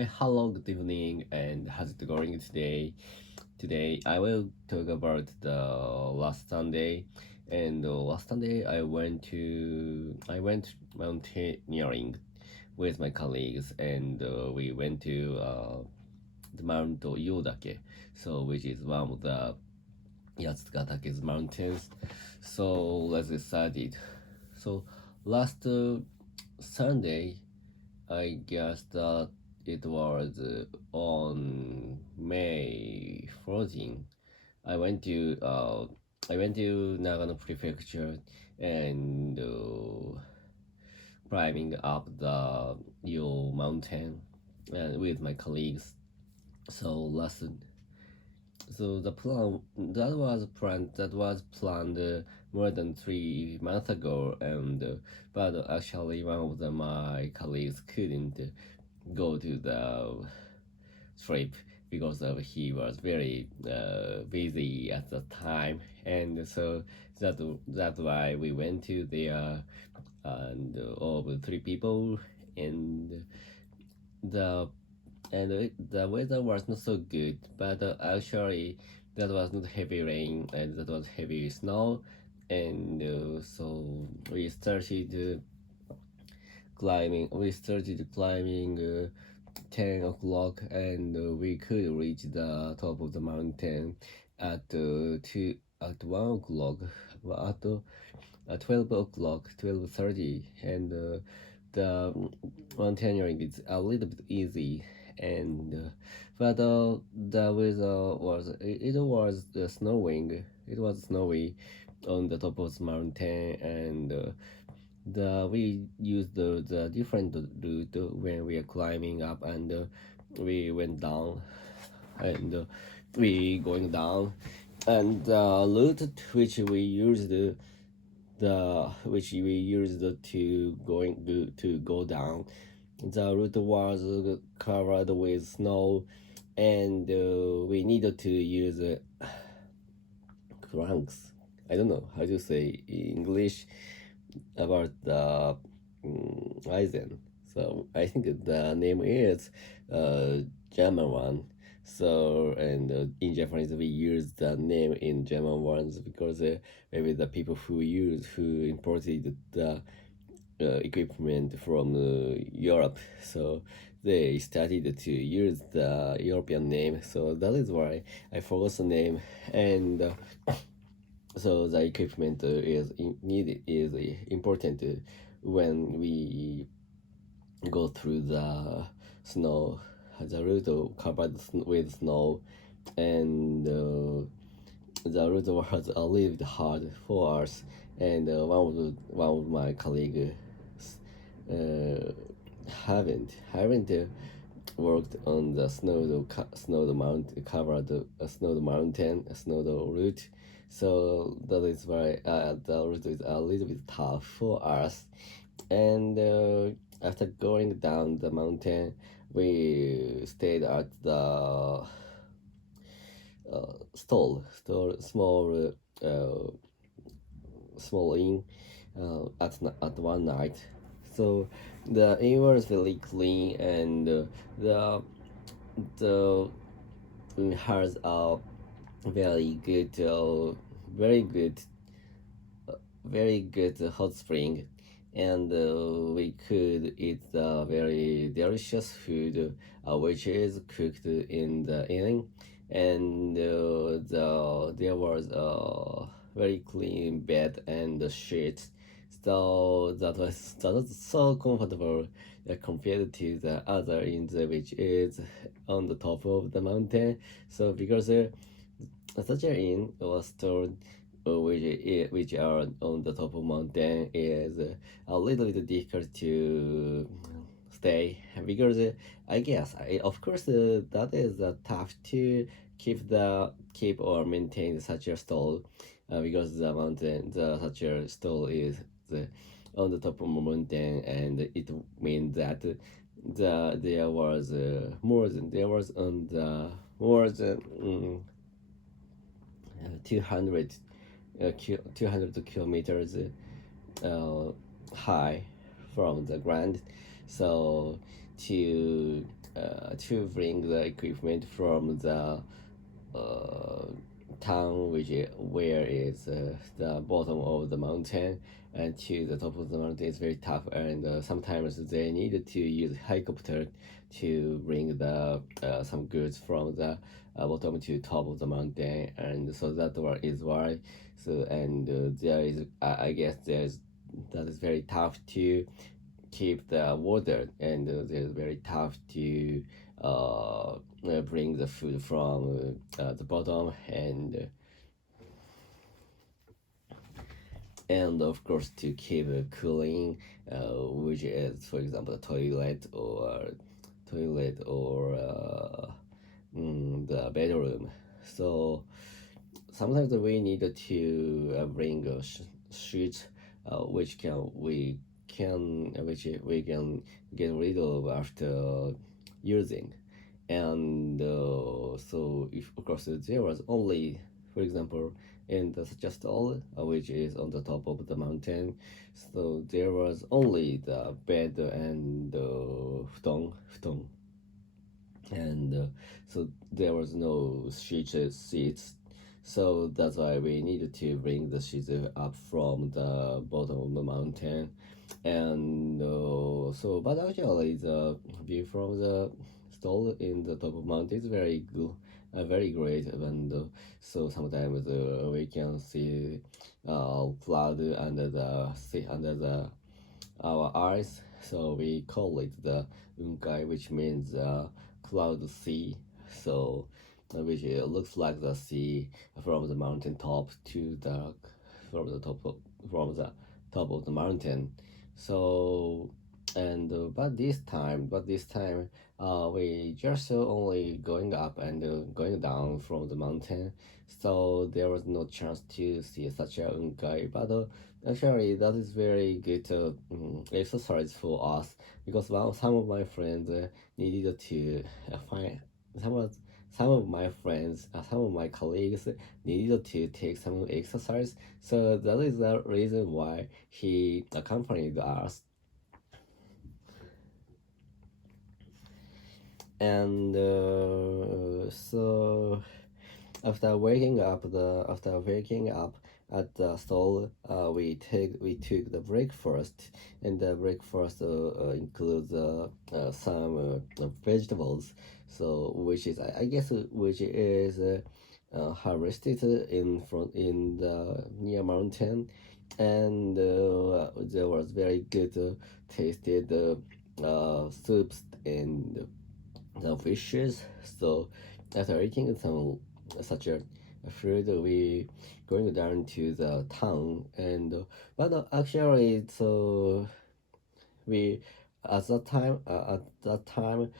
Hi, hello, good evening, and how's it going today? Today I will talk about the last Sunday, and last Sunday I went mountaineering with my colleagues, and we went to the Mt.Iodake, so which is one of the Ioudake mountains. So let's get started. So last Sunday I guess that it was on May 14. I went to uh, I went to Nagano Prefecture and climbing up the Yo mountain with my colleagues. So last so the plan that was planned more than 3 months ago, and but actually one of my colleagues couldn't go to the trip because of he was very busy at the time, and so that's why we went to there, and all the 3 people, and the the weather was not so good, but actually that was not heavy rain and that was heavy snow, and so we started climbing 10 o'clock, and we could reach the top of the mountain at 1 o'clock, at 12 o'clock, 12:30, and the mountaineering is a little bit easy, and but the weather was snowing. It was snowy on the top of the mountain, and we used the different route when we are climbing up, and we went down, and we going down, and the route which we used to go down, the route was covered with snow, and we needed to use cranks. I don't know how to say in English about the Eisen. So I think the name is German one. So, and in Japanese we use the name in German ones because maybe the people who imported the equipment from Europe, so they started to use the European name. So that is why I forgot the name, and so the equipment is important when we go through the snow, the route covered with snow, and the route was a little bit hard for us, and one of my colleagues uh, haven't worked on the snow mountain covered snow mountain snow route, so that is why the route is a little bit tough for us, and after going down the mountain we stayed at the small inn at one night. So the inn was very clean, and the inn has a very good, very good, very good hot spring, and we could eat the very delicious food which is cooked in the inn, and there was a very clean bed and the sheets, so that was so comfortable compared to the other inns which is on the top of the mountain. So because such an inn was stored which are on the top of mountain is a little bit difficult to stay, because I guess of course that is tough to keep or maintain such a stall, because the such a stall is on the top of a mountain, and it means that there was on the more than 200 200 kilometers high from the ground. So to to bring the equipment from the uh, town where is the bottom of the mountain and to the top of the mountain is very tough, and sometimes they need to use helicopter to bring the some goods from the bottom to top of the mountain, and so is why. So and there is I guess there's that is very tough to keep the water, and it's very tough to bring the food from the bottom, and of course to keep it cooling, which is for example toilet or the bedroom. So sometimes we need to bring a sheet which we can get rid of after using, and so if of course there was only, for example, in the suggest all which is on the top of the mountain, so there was only the bed and futon, and so there was no seats, so that's why we needed to bring the sheets up from the bottom of the mountain, and so but actually the view from the stall in the top of mountain is very good, very great, and so sometimes we can see cloud under the our eyes, so we call it the unkai, which means cloud sea. So, which looks like the sea from the mountain top to the from the top of, from the top of the mountain. So, and but this time, we just only going up and going down from the mountain. So there was no chance to see such a unkai, but actually, that is very good exercise for us, because some of my friends needed to find some of some of my colleagues needed to take some exercise. So that is the reason why he accompanied us, and so after waking up at the stall, we took the breakfast, and the breakfast includes some vegetables, so which is I guess which is harvested in the near mountain, and there was very good tasted soups and the fishes. So after eating some such a food, we going down to the town, and but actually so we at that time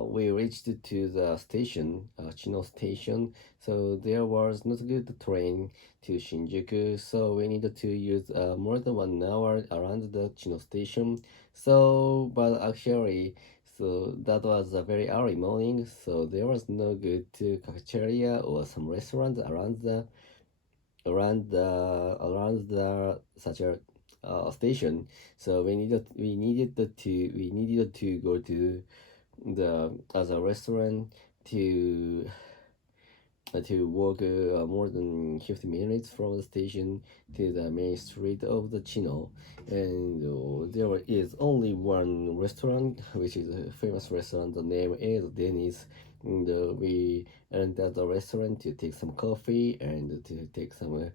we reached to the station, Chino station, so there was not good train to Shinjuku, so we needed to use more than 1 hour around the Chino station. So but actually so that was a very early morning, so there was no good cafeteria or some restaurant around the such a station. So we needed to go to the other restaurant to walk more than 50 minutes from the station to the main street of the Chino. And there is only one restaurant, which is a famous restaurant. The name is Denny's. And we entered the restaurant to take some coffee and to take some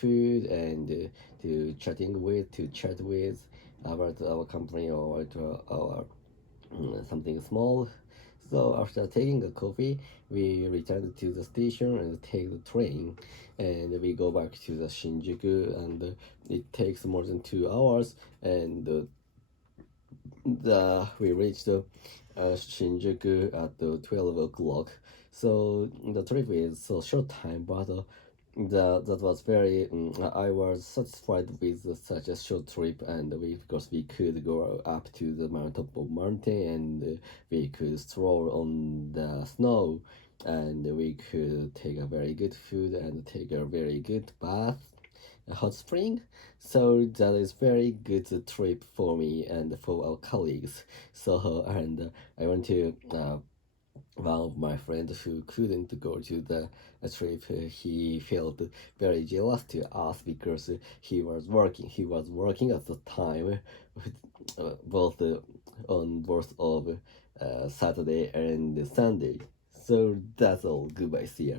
food, and to chat with about our company or to our something small. So after taking a coffee, we returned to the station and take the train, and we go back to the Shinjuku, and it takes more than 2 hours, and the we reached Shinjuku at 12 o'clock. So the trip is so short time, but that was very I was satisfied with such a short trip, and we of course we could go up to the top of mountain, and we could stroll on the snow, and we could take a very good food and take a very good bath, a hot spring. So that is very good trip for me and for our colleagues. So and I want to one of my friends who couldn't go to the trip, he felt very jealous to us because he was working. He was working at the time, both on both of Saturday and Sunday. So that's all. Goodbye. See ya.